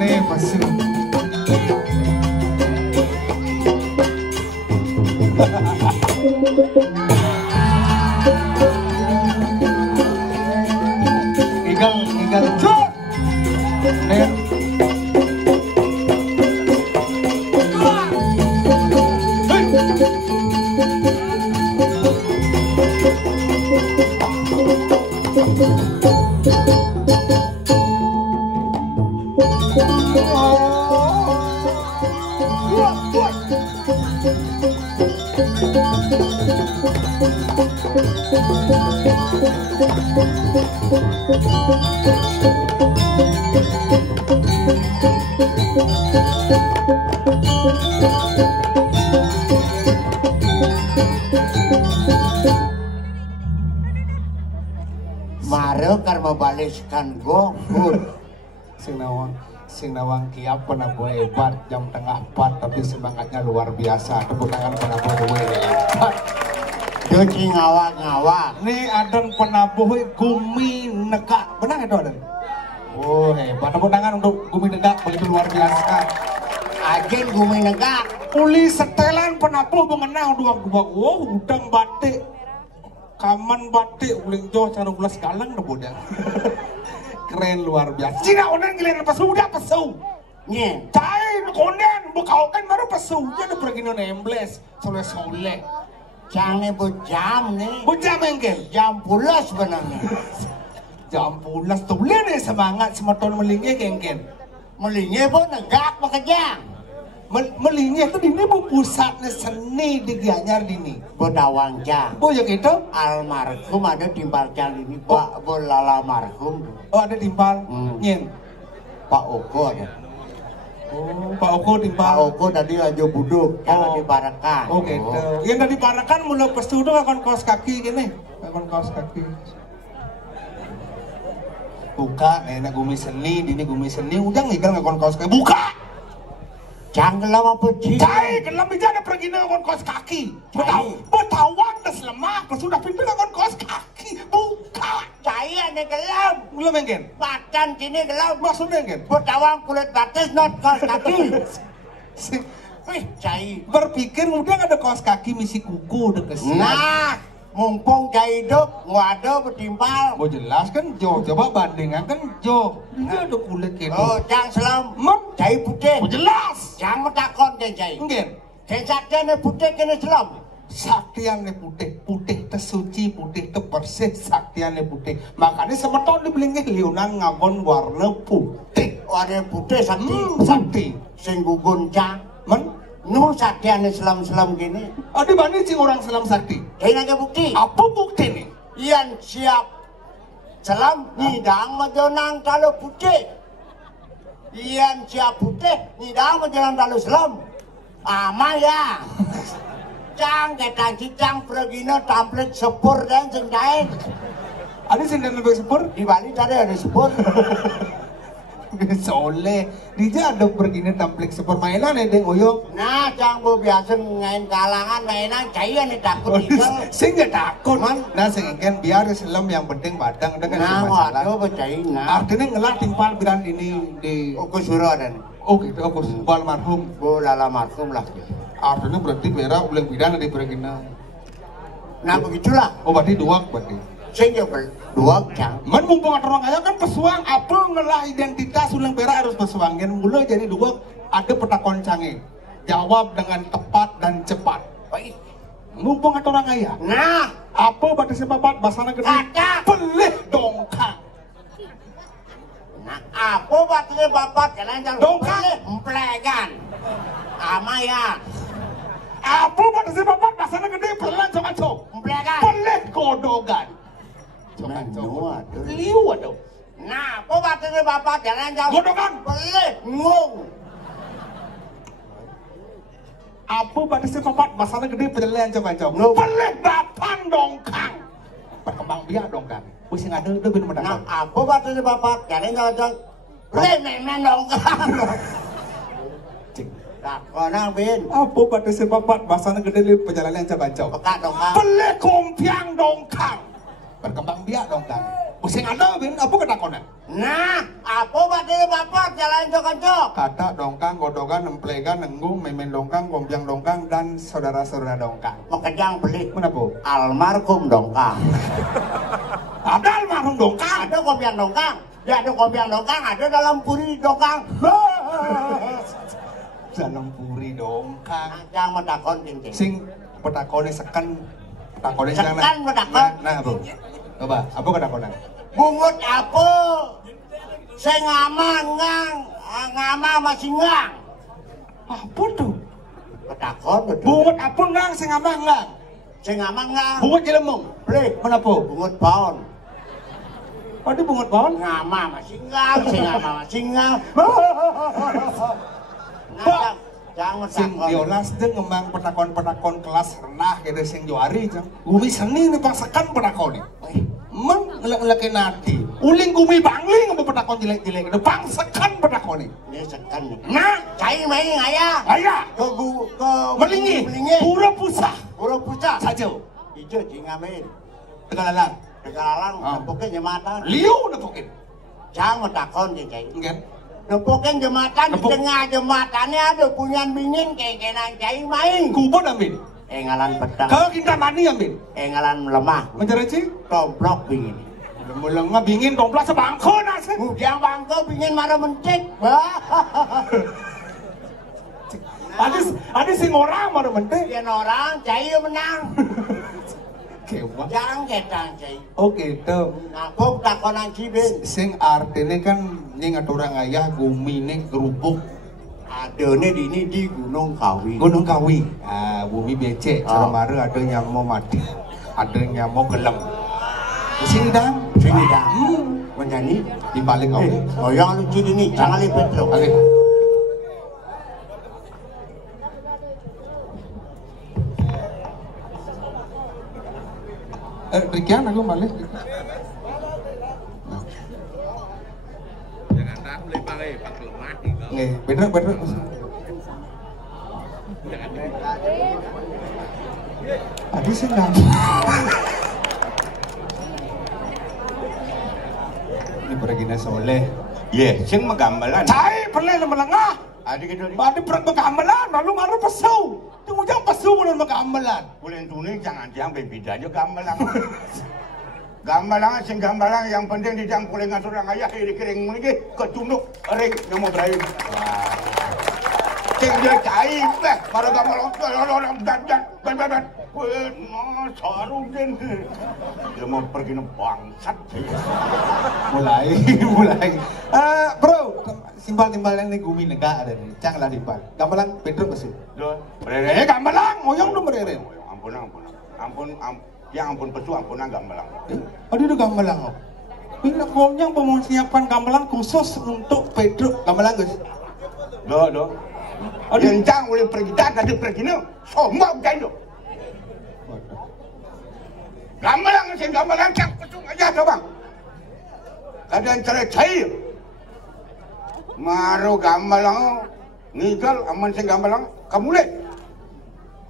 Nih pesu. Igal cuk. Nih. Mare karma baliskan go sing nawang kiap penabuh hebat jam tengah 4 tapi semangatnya luar biasa. Tepuk tangan penabuh hebat. Cuci ngawak-ngawak. Nih adan penabuh Gumi Negak, benar itu adan? Oh hebat, tepuk tangan untuk Gumi Negak, begitu luar biasa. Ajen Gumi Negak. Uli setelan penabuh mengenang dua udang batik, kaman batik, uling jo cara ulas galang dah bodoh. Keren luar biasa. Cina onen giliran pesu udah pesu. Nye. Cai onen buka kan baru pesu. Dia udah pergi non embles soleh. Jangan bujam nih. Bujam engkel. Jam pulas sebenarnya. Jam pulas tuh boleh nih semangat semeton melingnya engkel. Melingnya pun negak makanya. Melingnya itu dini bu pusatnya seni di Gianyar dini. Bodawangca. Bu yang itu? Almarhum ada timpal cang ini. Pak Bolala almarhum. Oh ada timpal. Nyen. Pak Oko ada. Oh Pak Oko timpal. Pak Oko tadi aja buduk. Kalau di Parakan. Oh gitu. Yang dari Parakan mulai pestu itu akan kaos kaki gini. Akan kaos kaki. Buka, enak gumi seni, dini gumi seni. Ujang ikan ngakon kaos kaki. Buka! Jangan gelam apa sih? Cai, gelam aja ada pergi ngakon kaos kaki. Betawang das lemak, sudah pintu ngakon kaos kaki. Buka! Cai ada gelam. Belum engken? Badan sini gelam. Maksudnya engken? Betawang kulit batis not kaos kaki. Wih, cai. Berpikir udah ada kaos kaki misi kuku udah kesian. Nah, mumpung cai hidup, ngada bertimpal. Mau jelas kan Jo, coba bandingkan kan Jo. Dia ada kulit gitu. Oh, jangan selam. Cai putih. Mau jelas. Jangan takon deh cai. Engken? Cai saktiane putih kena selam. Saktiane putih, putih tersuci, putih terbersih, saktiane putih. Makanya semeton dibelingnya liunan ngagon warna putih. Warna putih sakti. Sakti. Sing gugun cang. Men? Nu saktiane selam-selam gini. Ada mana sih orang selam sakti? Cai naga bukti. Apa bukti nih? Ian siap selam nidang majonang kalau putih. Ian siap putih nidang majonang kalau selam. Ama ya. Cang ketang cicang pergina tamplet sepur dan sengdain. Ada sih dan lebih sepur? Di Bali tadi ada sepur. Soleh, dia ada pergi tamplik sepur mainan ya deng oyok. Nah, cang bu biasa ngain kalangan mainan cairan nih takut itu. Saya nggak takut. Nah, saya kan biar selam yang penting badang dengan nah, masalah. waduh percaya. Nah, artinya ngelah timpal biran ini di. Okus Suro dan. Oh gitu, Okus Bal marhum. Bolala marhum lah. Artinya berarti berak ulang bidan ada pergina. Nah begitulah. Oh berarti dua berarti. Saya dua cang. Man mumpung ada orang kaya kan pesuang apa ngelah identitas ulang berak harus pesuang. Yang mulai jadi dua ada petakon canggih. Jawab dengan tepat dan cepat. Baik. Mumpung ada orang kaya. Nah, apa batasnya bapak basana gede? Kata. Pelih dongkang. Nah, apa batasnya bapak? Kalian jangan Dongkang. Emplegan. Amaya. Apa batasnya bapak basana gede? Pelan cok-cok. Emplegan. Pelih godogan. Cok-cok. Liu aduh. Nah, apa batasnya bapak? Jangan jauh. Godogan. Pelih ngung. Apa batasnya bapak basana gede? Pelan cok-cok. Ngung. Pelih bapang dongkang. Perkembang biak dongkang. Wis sing ada udah bener bener. Nah, apa batasnya bapak? Jangan jauh. Pelih memen dongkang. Takona bin. Apa batasnya bapak basana gede di perjalanan cok-cok? Peka dongkang. Pelih kompiang dongkang. Berkembang biak dongkang. Sing ada bin apa ketakonan? Nah, apa badhe bapak jalan cok-cok? Kata dongkang, godogan, emplegan, nenggung, memen dongkang, gombyang dongkang, dan saudara-saudara dongkang. Makejang beli. Kenapa? Almarhum dongkang. Ada almarhum dongkang. Ada gombyang dongkang. Ya ada gombyang dongkang, ada dalam puri dongkang. Dalam puri dongkang. Jangan metakon cincin. Sing petakone seken, petakone Sekan petakon. Nah, apa? Coba, apa ketakonan? Bungut apa? Saya ngama masih ngang. Apa tuh? Petakon betul. Bungut apa ngang sing ngambah ngang? Saya ngama ngang. Bungut jelemung. Beli. Kenapa? Bungut paon. Ada bungut bawon? Ngama masih ngang. Saya ngama masih ngang. Pak. Jangan Sing takon. diolas deh ngembang petakon-petakon kelas rendah gitu sing juari jang. Gumi seni nih pasakan petakon nih. Emang ngelak-ngelak nanti. Uling gumi bangling apa petakon jelek-jelek. Itu pangsakan petakon nih. Ini sekan nih. Nah, Cai main ayah. ayah. Ke Melingi. Pura pusah. Pura pusah. Saja. Ijo jingamin. Tegalalang. Tegalalang. Ah. Nempukin jembatan. Liu nepokin. Jangan takon cincin. Enggak. Nempukin jembatan. Di Nempuk. tengah jembatannya ada punyan bingin kayak cai main. Kubon ambil. Engalan pedang. Kau kita mani ambil. Engalan lemah. Mencari cik. Tomplok bingin. Muleng bingin domplat sebangko nasi. Yang bangko bingin marah mencet. Ada sing orang mana mentek. Biar orang cai menang. Kewa. Jangan ketang cai. Oh gitu. Ngapok takonan cibin. Sing artinya kan ini ngaturang ayah gumi ini gerubuk Adanya di Gunung Kawi. Gunung Kawi. Ah, bumi becek. Ah. Selamaru ada yang mau mati, ada yang mau gelem. Sini dang. Sini dah. Menyanyi. Di balik kau. Oh yang lucu ini jangan lipet lo. Balik. Rikian aku balik. Nggih, bener. Adi sih nggak. Ini perginya soleh. Ye, sing magambalan. Cai perle na malangah. Adi gitu ni. Adi perang magamalan, lalu maru pasaw. Tingujang pasaw mo na magamalan. Bulan tuni jangan yang berbeda aja gambalang. Gambalang sing gambalang yang penting di jang kuling asurang ayah iri kering mulai ketunduk ring yang mau berayu. Sing dia cai beh, para gambalang orang dan ben. Sarung den. Dia mau pergi ke bangsat. Mulai. Bro, simbal-simbal yang nih gumi negara ada nih. Janganlah dimbal. Gamalang Pedro masih. Loh, berere Gamalang, moyong lu berere. Ampun pesu ampunan gambalang. Aduh udah gamalang. Bila konyang mau siapkan gamelan khusus untuk Pedro gamelan guys. Do. Yang boleh pergi dah ada pergi no. Semua kayu. Gamelan sing gamelan cak pesung aja tuh bang. Kadang cara cair. Maru gamelan nigal aman sing gamelan kamule.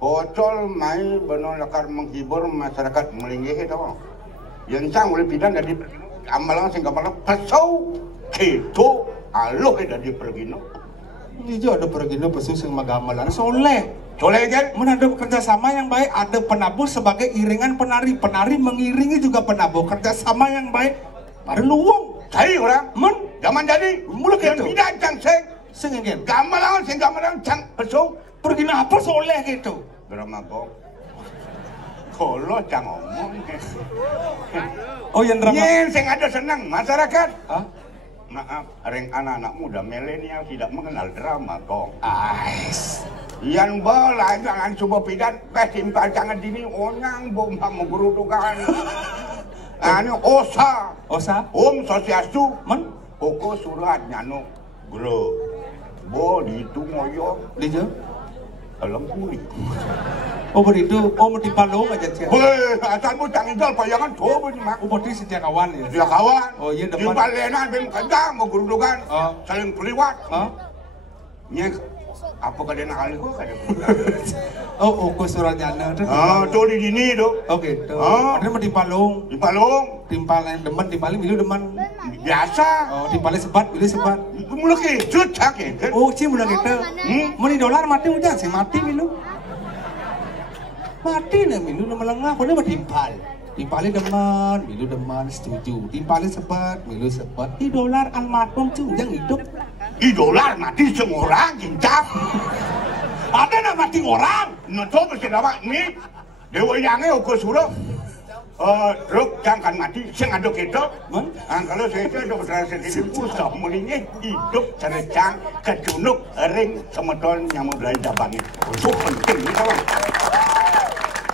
Bocol mai benar lakar menghibur masyarakat melinggih itu bang. Yang boleh pindah dari gamelan sing gamelan pesau itu aloh dari pergi no. Ini juga ada pergi pesu sing magamelan soleh. Soleh kan? Mun ada kerjasama yang baik, ada penabuh sebagai iringan penari. Penari mengiringi juga penabuh. Kerjasama yang baik, ada luwung. Cari orang, zaman jadi Mula yang gitu. tidak cang Sing ingin. gamelan sing gamelan cang pesau. Pergi apa soleh gitu? Drama kok. Kalau cang ngomong. Oh yang drama. Yen sing ada senang masyarakat. Hah? Maaf, ring anak-anak muda milenial tidak mengenal drama kong. Ais. Yang bola jangan coba pidan, simpal jangan dini onang bomba menggerudukan. Anu osa, Osa? om sosiastu, Men? poko surat nyano, gro, bo itu moyo, Lijo? dalam puri. Oh begitu, oh mau dipalung aja sih. Weh, asal bu tanggung jawab payangan coba nih mak. Oh berarti setia kawan ya? Dia kawan, Oh, iya, depan. simpal lenan bem kerja mau gerudukan, Oh. saling peliwat. Hah? Nya apa kada nak kali kok kada. Oh, ukur Surajana tu. Tu di sini tu. Oke, tu. Ada mah di Palung. Di Palung. Timpal yang demen, timpalnya milu demen. Biasa. Oh, timpalnya sebat, milu sebat. Mula kejut cak kan. Oh, sih mula kita. Meni dolar mati udah, sih mati milu. Mati nih milu nama lengah, kau mah timpal. Timpalnya demen, milu demen, setuju. Timpalnya sebat, milu sebat. Di dolar almarhum cunjang hidup. Di dolar mati semua orang cincang. Ada nak mati orang. Nonton bersedawa ni. Dewa yangnya ukur suruh. Ruk jangan mati. Seng ada kita. Kalau saya ada berdarah sendiri. Pusat mulingnya hidup cercang. Kecunuk, ring, semedol nyamuk belanja bangit. Itu penting ni kawan.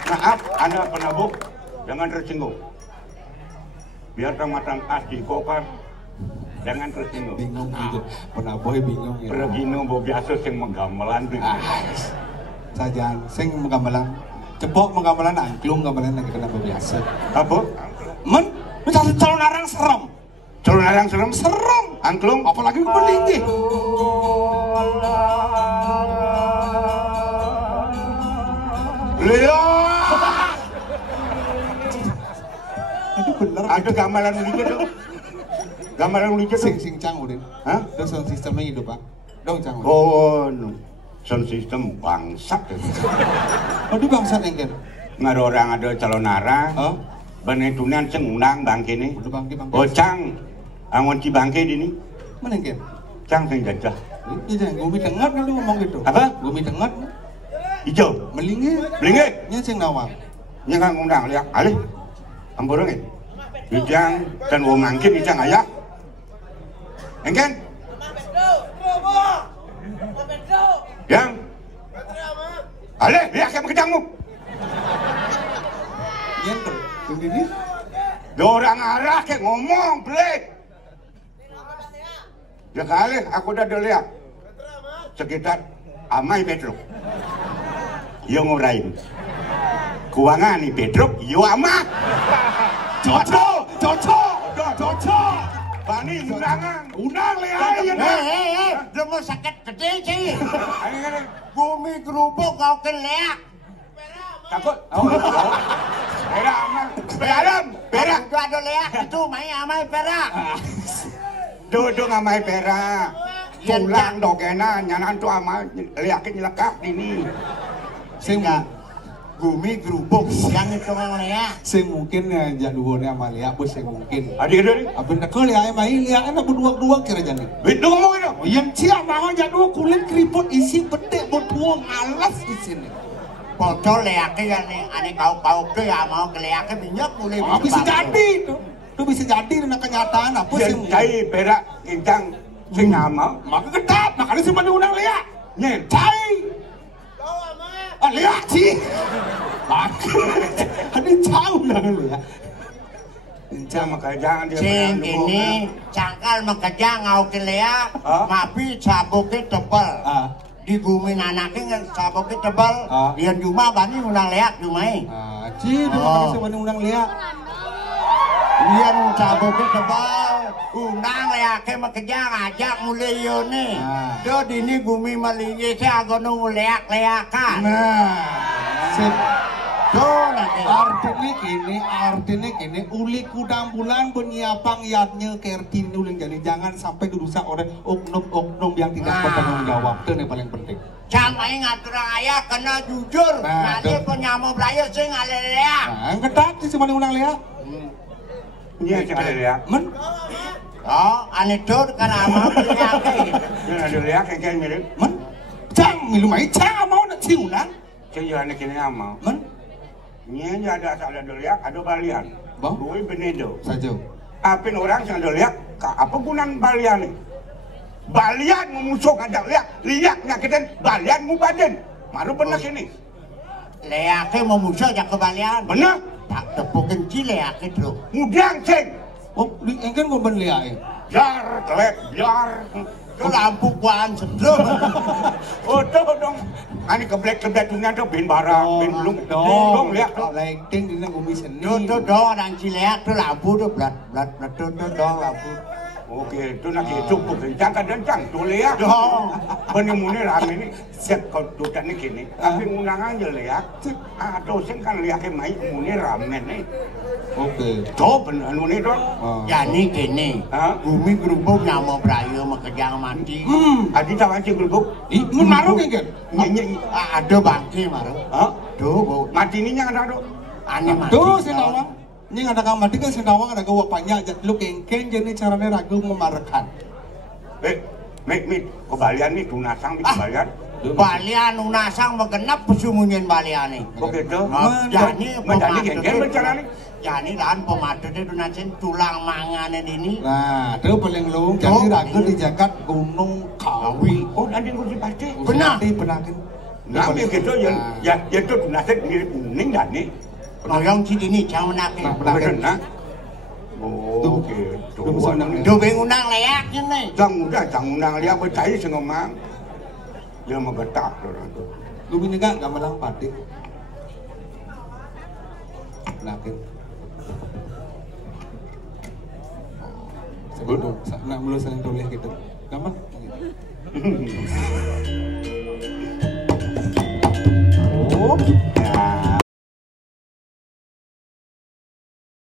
Maaf, anda penabuk. Jangan tersinggung. Biar matang as di kopar. Jangan tersinggung. Bingung gitu. Pernah boy bingung ya. Pergino bo biasa sing menggamelan tu. Saja, sing menggamelan. Cepok menggamelan angklung gamelan lagi kena biasa. Apa? Men, mencari calon arang serem. Calon arang serem? Serem. Angklung? Apalagi peninggi. Leo. Itu bener. Ada gamelan begitu tu. Gambaran lucu sing cang udin. Hah? Itu sound systemnya hidup pak. Dong cang. Oh, no. Sound system bangsat. Oh, di bangsat engken. Ngada orang ada calon arah. Oh. Benetunan sing undang bangke ni. Udah bangke. Oh, cang. Angon ci bangke di ni. Mana engken? Cang sing jajah. Iya, gumi dengar kan lu ngomong gitu. Apa? Gumi dengar. Hijau. Melingge. Melingge. Nya sing nawang. Nya kan undang lihat. Alih. Amborong ni. Bijang dan wo mangkin bijang ayak. Engken? Yang? Aleh, lihat kamu kejangmu. Yang ter, sendiri. Dorang arah ke ngomong, pelik. Ya kali, aku dah lihat. Sekitar amai Petruk. Yo ngurain. Kuangan ni Petruk, yo amah. Cocok. Bani undangan, undang lihat ya nak. Rumah sakit gede sih. Bumi gerubuk kau keleak. Takut? Perak aman. Perak. Itu ada leak itu mai amai perak. Duduk amai perak. Tulang dogena nyanan tu amai liakin nyelekap ini. Sehingga Bumi gerubuk yang itu leak. sing mungkin ya jaduannya Amalia bos yang mungkin. Adik ada ni? Abin nak kali ayam ini ya enak berdua kira jadi. Bidu ngomong itu. Yang siap mau jadua kulit keriput isi bedek bertuang alas isi ni. Bocor leaknya ane kau ke ya mau keleaknya minyak boleh. Oh, bisa jadi tu. Tu bisa jadi dengan kenyataan apa Yang sih? cai perak kincang sing nama. Maka ketap, makanya semua diundang lihat. Nyen. Cai. Lihat sih. Ada jauh lah lihat. Kincang maka jangan dia. Sing ini cangkal makanya ngau keleak, mapi sabuknya tebal. Di bumi anaknya sabuknya tebal. Dia cuma bani undang leak cumai. Cih, dia makanya semua diundang lihat. Dia sabuknya tebal. Undang leaknya makanya ngajak mulai yone. Do dini bumi malingi saya agak nunggu leak-leakan. Sip. Do nanti. Artinya kini uli kudang bulan penyiapan yatnya kerti nuling jadi jangan sampai dirusak oleh oknum yang tidak bertanggung jawab. Itu yang paling penting. Sampai ngatur ayah kena jujur. Nanti penyamu belaya sing alelea. Yang ketat sih cuma diundang lihat. Nyen sing ada liak. Men. Oh, anekdot karena mau keleak. Nyen ada liak kayak mirip. Men. Cang milu mai cang mau nak ciunan. Saya jangan kini ama. Men. Nyen ada asal ada liak, ada balian. Bang. Gue benedo. Saja. Apin orang yang ada liak, apa gunaan balian ni? Balian memusuh ada liak nyakitin balian mu badan. Malu benar sini. Leaknya mau musuh jak kebalian. Benar? Tak tepukin ci leaknya bro. Mudang ceng. Oh, engkan kau ben lihat. Biar telek, biar. Itu lampu kuan sedang. Oh dong. Ani keblek dunia tu bin barang, bin belum. Dong lihat tu. Lighting di nang bumi seni. Do orang ci leak tu lampu tu blat do lampu. Oke, itu nak cukup kencang kadang-kadang tuh leak. Dong. Penimune rame ni, siap kau tudak ni kini. Tapi ngundang aja leak. Atau sing kan leaknya mai mune rame ni. Oke. Coba anu ni dong. Jadi gini, Hah? bumi gerubuk nama Brayo makejang mati. Adi tahu aja gerubuk. Ih, mun maru kan? Nyanyi. Ada bangke maru. Hah? Tuh, Mati ni yang ada dong. ane mati. Tuh Sendawang. Ini ada kang mati kan Sendawang ada gua panjang jat lu kengkeng jadi caranya ragu memarakan. Mik, kebalian ni tunasang ni kebalian. Balian unasang magenap pesumunyin baliane. Oke tu. Jadi Menjadi kengkeng bercara ni. Jadi lan pematutnya dunasin tulang mangane ini. Nah, itu paling lu jadi ragu di jagat Gunung Kawi. Oh, nanti kursi pasti. Benar. Benar kan? Nah, begitu ya itu tunasang ni kuning dan ni. Noyong cidi ini jangan menake. Benar nak. Oh, oke. Duh bengunang leak ini. Jangan undang dia percaya sengomang. Dia menggetak tu. Lu ini enggak melang patik. Nakin. Sebelum nak mulu saling toleh gitu. Gampang. Oh.